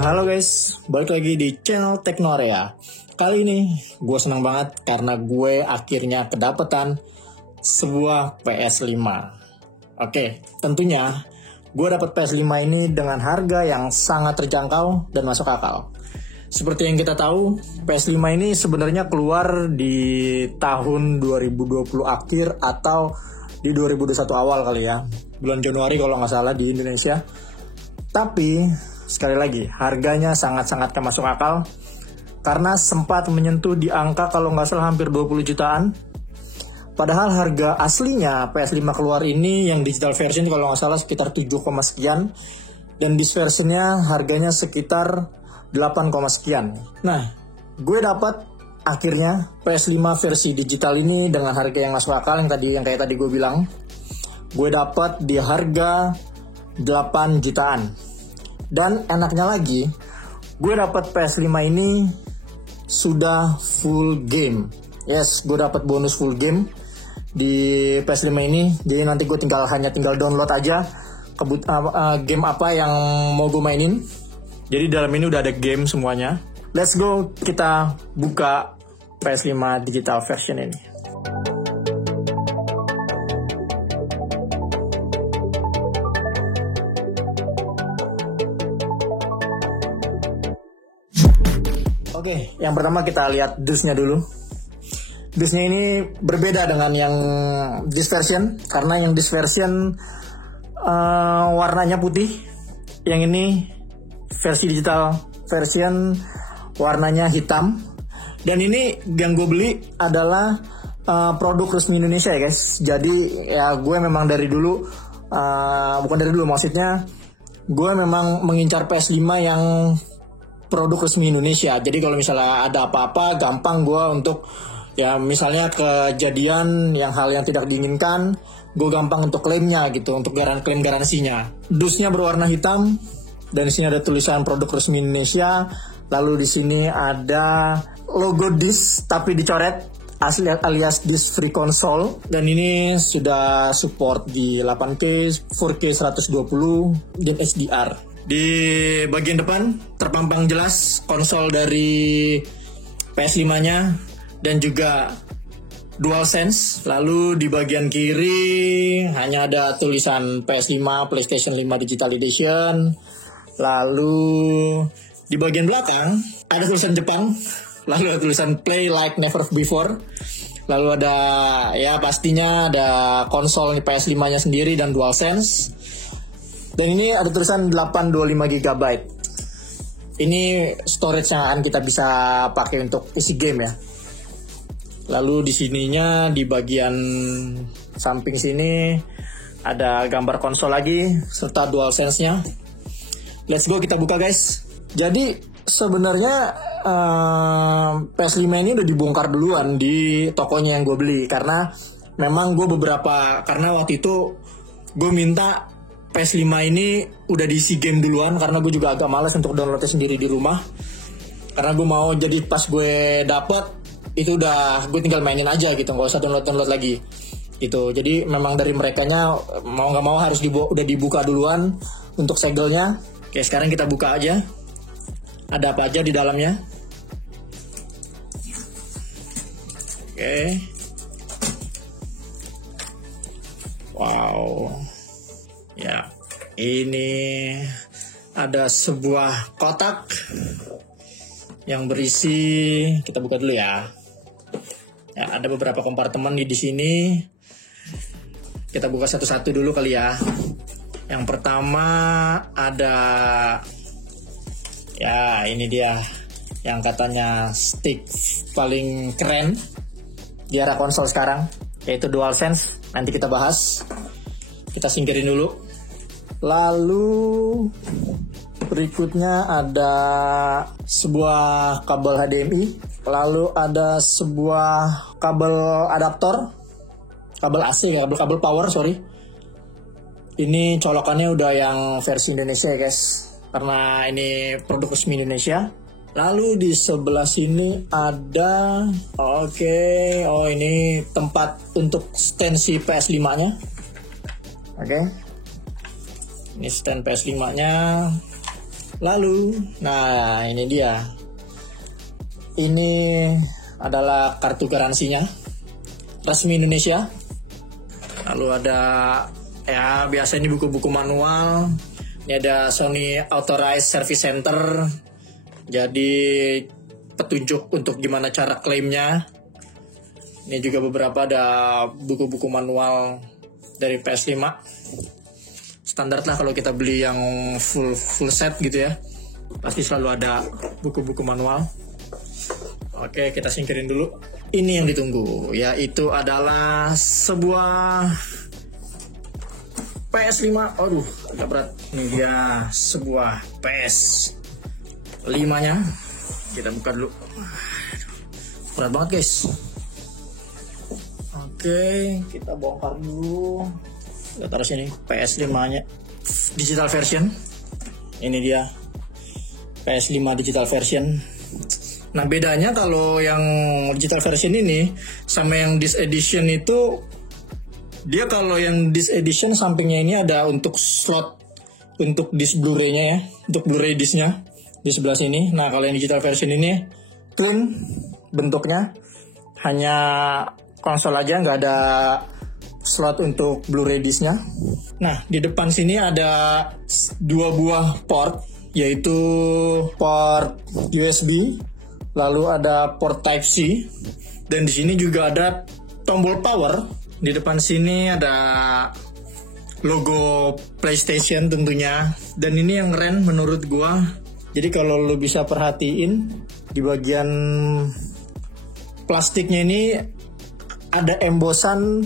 Halo guys, balik lagi di channel Teknoarea. Kali ini gue senang banget karena gue akhirnya kedapetan sebuah PS5. Oke, tentunya gue dapat PS5 ini dengan harga yang sangat terjangkau dan masuk akal. Seperti yang kita tahu, PS5 ini sebenarnya keluar di tahun 2020 akhir atau di 2021 awal kali ya. Bulan Januari kalau nggak salah di Indonesia. Tapi sekali lagi, harganya sangat-sangat masuk akal karena sempat menyentuh di angka kalau nggak salah hampir 20 jutaan. Padahal harga aslinya PS5 keluar ini yang digital version kalau nggak salah sekitar 7, sekian. Dan disc versionnya harganya sekitar 8, sekian. Nah, gue dapat akhirnya PS5 versi digital ini dengan harga yang masuk akal yang kayak tadi gue bilang. Gue dapat di harga 8 jutaan. Dan enaknya lagi, gue dapat PS5 ini sudah full game. Yes, gue dapat bonus full game di PS5 ini. Jadi nanti gue hanya tinggal download aja game apa yang mau gue mainin. Jadi dalam ini udah ada game semuanya. Let's go, kita buka PS5 digital version ini. Oke, yang pertama kita lihat dusnya dulu. Dusnya ini berbeda dengan yang disc version, karena yang disc version warnanya putih. Yang ini versi digital version warnanya hitam. Dan ini yang gue beli adalah produk resmi Indonesia ya guys. Jadi ya gue memang dari dulu, maksudnya gue memang mengincar PS5 yang produk resmi Indonesia. Jadi kalau misalnya ada apa-apa, gampang gue untuk ya misalnya kejadian hal yang tidak diinginkan, gue gampang untuk klaimnya gitu, untuk klaim garansinya. Dusnya berwarna hitam dan di sini ada tulisan produk resmi Indonesia. Lalu di sini ada logo disc tapi dicoret alias disc free console, dan ini sudah support di 8K, 4K 120 dan HDR. Di bagian depan terpampang jelas konsol dari PS5-nya dan juga DualSense. Lalu di bagian kiri hanya ada tulisan PS5 PlayStation 5 Digital Edition. Lalu di bagian belakang ada tulisan Jepang. Lalu ada tulisan Play Like Never Before. Lalu ada ya pastinya ada konsol PS5-nya sendiri dan DualSense. Dan ini ada tulisan 825 GB. Ini storage yang akan kita bisa pakai untuk isi game ya. Lalu di sininya di bagian samping sini ada gambar konsol lagi serta DualSense-nya. Let's go, kita buka guys. Jadi sebenarnya PS5 ini udah dibongkar duluan di tokonya yang gue beli, karena memang gue karena waktu itu gue minta PS5 ini udah diisi game duluan, karena gue juga agak malas untuk downloadnya sendiri di rumah. Karena gue mau jadi pas gue dapet itu udah gue tinggal mainin aja gitu, nggak usah download lagi gitu. Jadi memang dari merekanya mau nggak mau harus udah dibuka duluan untuk segelnya. Oke, sekarang kita buka aja. Ada apa aja di dalamnya? Oke. Wow. Ya, ini ada sebuah kotak yang berisi, kita buka dulu ya. Ya, ada beberapa kompartemen di sini. Kita buka satu-satu dulu kali ya. Yang pertama ada, ya ini dia yang katanya stick paling keren di era konsol sekarang, yaitu DualSense. Nanti kita bahas. Kita singkirin dulu. Lalu berikutnya ada sebuah kabel HDMI. Lalu ada sebuah kabel adaptor, kabel AC, kabel power, sorry. Ini colokannya udah yang versi Indonesia ya guys, karena ini produk resmi Indonesia. Lalu di sebelah sini ada, ini tempat untuk stand si PS5-nya. Oke. Ini stand PS5-nya. Lalu, nah ini dia. Ini adalah kartu garansinya, resmi Indonesia. Lalu ada, ya biasa ini buku-buku manual. Ini ada Sony Authorized Service Center. Jadi petunjuk untuk gimana cara klaimnya. Ini juga beberapa ada buku-buku manual dari PS5. Standar lah kalau kita beli yang full set gitu ya. Pasti selalu ada buku-buku manual. Oke, kita singkirin dulu. Ini yang ditunggu, yaitu adalah sebuah PS5. Aduh, agak berat. Ini dia sebuah PS5-nya. Kita buka dulu. Berat banget, guys. Oke, kita bongkar dulu. Kita taruh sini PS5-nya digital version. Ini dia PS5 digital version. Nah, bedanya kalau yang digital version ini sama yang disc edition itu, dia kalau yang disc edition sampingnya ini ada untuk slot untuk disc Blu-ray-nya ya, untuk Blu-ray disc-nya di sebelah sini. Nah, kalau yang digital version ini clean bentuknya, hanya konsol aja, nggak ada slot untuk Blu-ray disc-nya. Nah, di depan sini ada 2 buah port, yaitu port USB, lalu ada port Type-C, dan di sini juga ada tombol power. Di depan sini ada logo PlayStation tentunya, dan ini yang keren menurut gua. Jadi kalau lo bisa perhatiin di bagian plastiknya ini ada embosan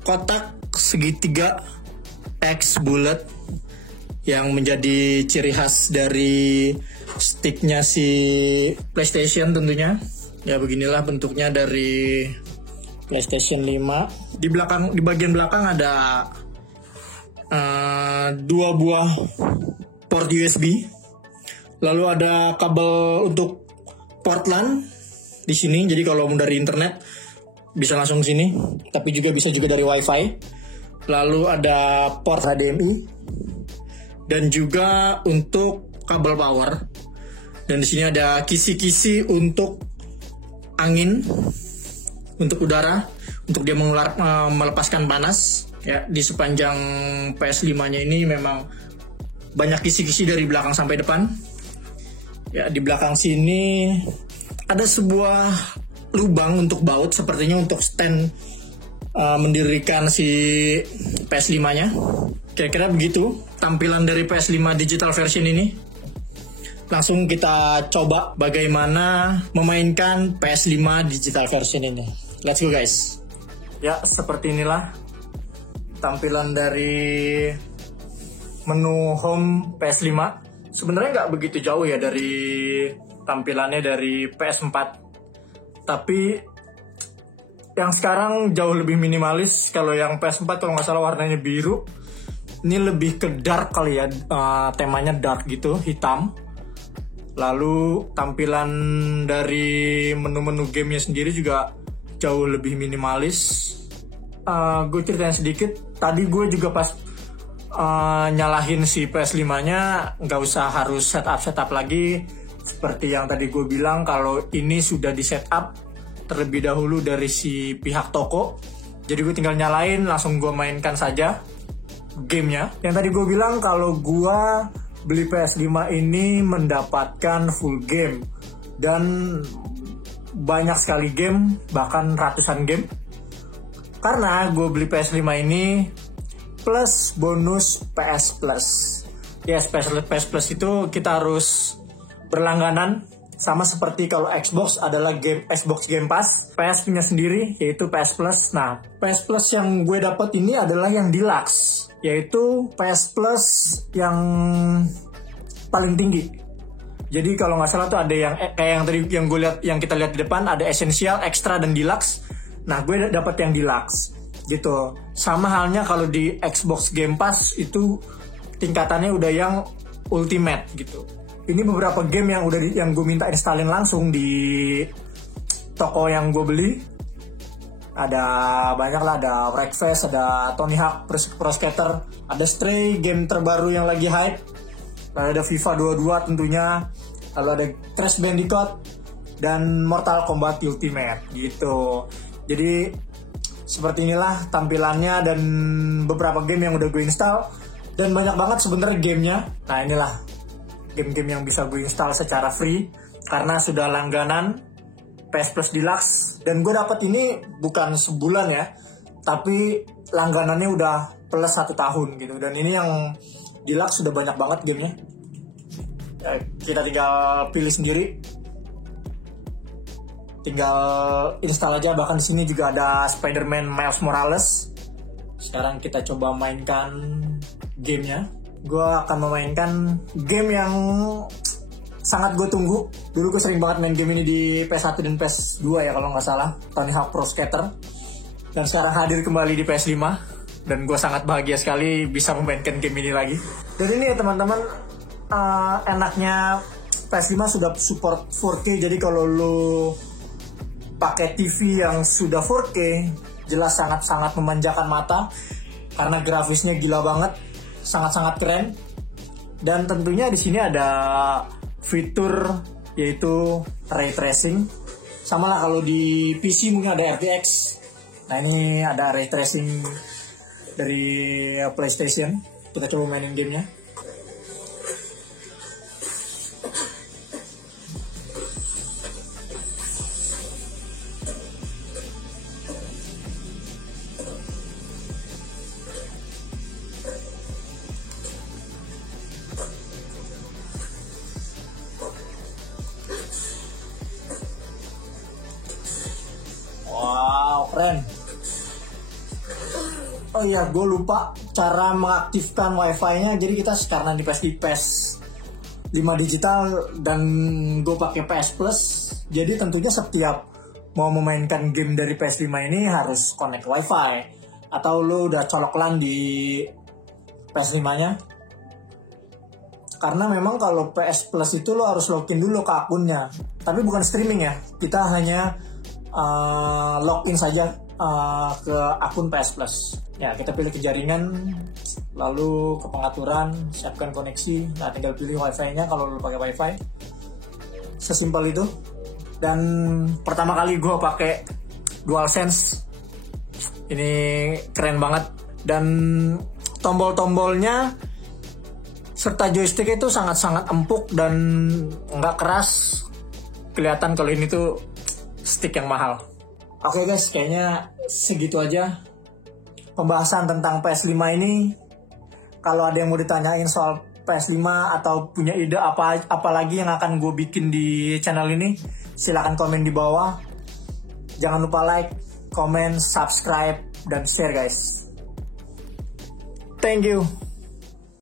kotak segitiga X bulat yang menjadi ciri khas dari sticknya si PlayStation tentunya. Ya beginilah bentuknya dari PlayStation 5. Di bagian belakang ada 2 buah port USB. Lalu ada kabel untuk port LAN di sini. Jadi kalau mau dari internet bisa langsung ke sini, tapi bisa juga dari WiFi. Lalu ada port HDMI dan juga untuk kabel power. Dan di sini ada kisi-kisi untuk angin, untuk udara, untuk dia melepaskan panas. Ya, di sepanjang PS5-nya ini memang banyak kisi-kisi dari belakang sampai depan. Ya, di belakang sini ada sebuah lubang untuk baut, sepertinya untuk stand mendirikan si PS5-nya. Kira-kira begitu tampilan dari PS5 digital version ini. Langsung kita coba bagaimana memainkan PS5 digital version ini. Let's go, guys. Ya, seperti inilah tampilan dari menu home PS5. Sebenarnya nggak begitu jauh ya dari tampilannya dari PS4. Tapi yang sekarang jauh lebih minimalis. Kalau yang PS4 kalau nggak salah warnanya biru. Ini lebih ke dark kali ya, temanya dark gitu, hitam. Lalu tampilan dari menu-menu gamenya sendiri juga jauh lebih minimalis. Gue ceritain sedikit. Tadi gue juga pas nyalahin si PS5-nya nggak usah harus setup lagi. Seperti yang tadi gue bilang, kalau ini sudah di setup terlebih dahulu dari si pihak toko. Jadi gue tinggal nyalain, langsung gue mainkan saja gamenya. Yang tadi gue bilang kalau gue beli PS5 ini mendapatkan full game. Dan banyak sekali game, bahkan ratusan game. Karena gue beli PS5 ini plus bonus PS Plus. Yes, PS Plus itu kita harus berlangganan. Sama seperti kalau Xbox adalah game Xbox Game Pass, PS punya sendiri yaitu PS Plus. Nah, PS Plus yang gue dapat ini adalah yang deluxe, yaitu PS Plus yang paling tinggi. Jadi kalau nggak salah tuh ada yang kayak yang tadi yang gue lihat, yang kita lihat di depan ada Essential, Extra dan Deluxe. Nah, gue dapat yang Deluxe gitu. Sama halnya kalau di Xbox Game Pass itu tingkatannya udah yang Ultimate gitu. Ini beberapa game yang gue minta installin langsung di toko yang gue beli. Ada banyak lah, ada Wreckfest, ada Tony Hawk Pro Skater, ada Stray, game terbaru yang lagi hype. lalu ada FIFA 22 tentunya, lalu ada Crash Bandicoot, dan Mortal Kombat Ultimate gitu. Jadi seperti inilah tampilannya dan beberapa game yang udah gue install, dan banyak banget sebenarnya gamenya. Nah inilah game-game yang bisa gue install secara free karena sudah langganan PS Plus Deluxe, dan gue dapat ini bukan sebulan ya, tapi langganannya udah plus 1 tahun gitu. Dan ini yang Deluxe sudah banyak banget gamenya. Kita tinggal pilih sendiri, tinggal install aja. Bahkan di sini juga ada Spider-Man Miles Morales. Sekarang kita coba mainkan gamenya. Gue akan memainkan game yang sangat gue tunggu. Dulu gue sering banget main game ini di PS1 dan PS2 ya kalau nggak salah, Tony Hawk Pro Skater. Dan sekarang hadir kembali di PS5, dan gue sangat bahagia sekali bisa memainkan game ini lagi. Dan ini ya teman-teman, enaknya PS5 sudah support 4K. Jadi kalau lu pakai TV yang sudah 4K, jelas sangat-sangat memanjakan mata karena grafisnya gila banget, sangat-sangat keren. Dan tentunya di sini ada fitur yaitu ray tracing. Sama lah kalau di PC mungkin ada RTX. Nah ini ada ray tracing dari PlayStation. Kita coba mainin gamenya. Wow, keren. Oh iya, gue lupa cara mengaktifkan wifi-nya. Jadi kita karena di PS 5 digital dan gue pakai PS Plus, jadi tentunya setiap mau memainkan game dari PS5 ini harus connect wifi. Atau lu udah colok LAN di PS5-nya. Karena memang kalau PS Plus itu lo harus login dulu ke akunnya. Tapi bukan streaming ya, kita hanya login saja ke akun PS Plus. Ya, kita pilih ke jaringan, lalu ke pengaturan, siapkan koneksi. Nah, tinggal pilih wifi-nya kalau lu pakai wifi. Sesimpel itu. Dan pertama kali gue pakai DualSense. Ini keren banget. Dan tombol-tombolnya serta joystick itu sangat-sangat empuk dan nggak keras. Kelihatan kalau ini tuh stick yang mahal. Oke guys, kayaknya segitu aja pembahasan tentang PS5 ini. Kalau ada yang mau ditanyain soal PS5 atau punya ide apa lagi yang akan gue bikin di channel ini, silakan komen di bawah. Jangan lupa like, comment, subscribe, dan share guys. Thank you.